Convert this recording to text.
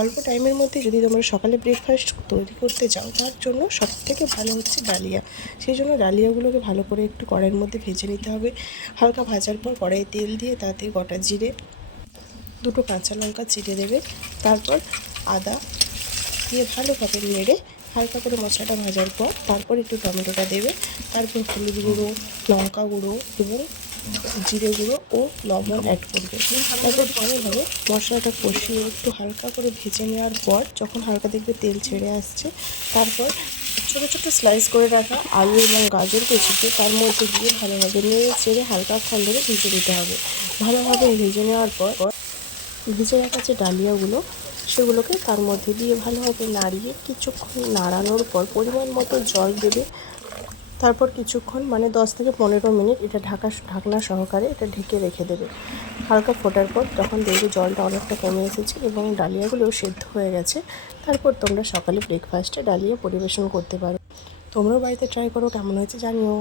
অল্প টাইমের মধ্যে যদি তোমরা সকালে ব্রেকফাস্ট তৈরি করতে চাও, তার জন্য সবথেকে ভালো হচ্ছে ডালিয়া। সেই জন্য ডালিয়াগুলোকে ভালো করে একটু কড়াইয়ের মধ্যে ভেজে নিতে হবে। হালকা ভাজার পর কড়াইয়ে তেল দিয়ে তাতে গোটা জিরে, দুটো কাঁচা লঙ্কা চিড়ে দেবে। তারপর আদা দিয়ে ভালোভাবে নেড়ে হালকা করে মশলাটা ভাজার পর তারপর একটু টমেটোটা দেবে। তারপর হলুদ গুঁড়ো, লঙ্কা গুঁড়ো এবং জিরে গুঁড়ো ও লবণ অ্যাড করবে। তারপর ভালোভাবে মশলাটা কষিয়ে একটু হালকা করে ভেজে নেওয়ার পর যখন হালকা দেখবে তেল ছেড়ে আসছে, তারপর ছোটো ছোটো স্লাইস করে রাখা আলু এবং গাজর কুচিকে তার মধ্যে দিয়ে ভালোভাবে নেড়ে চেড়ে হালকাক্ষণ ধরে ভেজে নিতে হবে। ভালোভাবে ভেজে নেওয়ার পর ভেজে রাখা যে ডালিয়াগুলো সেগুলোকে তার মধ্যে দিয়ে ভালোভাবে নাড়িয়ে কিছুক্ষণ নাড়ানোর পর পরিমাণ মতো জল দেবে। তারপর কিছুক্ষণ 10 থেকে 15 মিনিট এটা ঢাকনা সহকারে এটা ঢেকে রেখে দেবে। হালকা ফোটার পর তখন দেখবে জলটা অনেকটা কমে এসেছে এবং ডালিয়াগুলোও সেদ্ধ হয়ে গেছে। তারপর তোমরা সকালে ব্রেকফাস্টে ডালিয়া পরিবেশন করতে পারো। তোমরাও বাড়িতে ট্রাই করো, কেমন হয়েছে জানিও।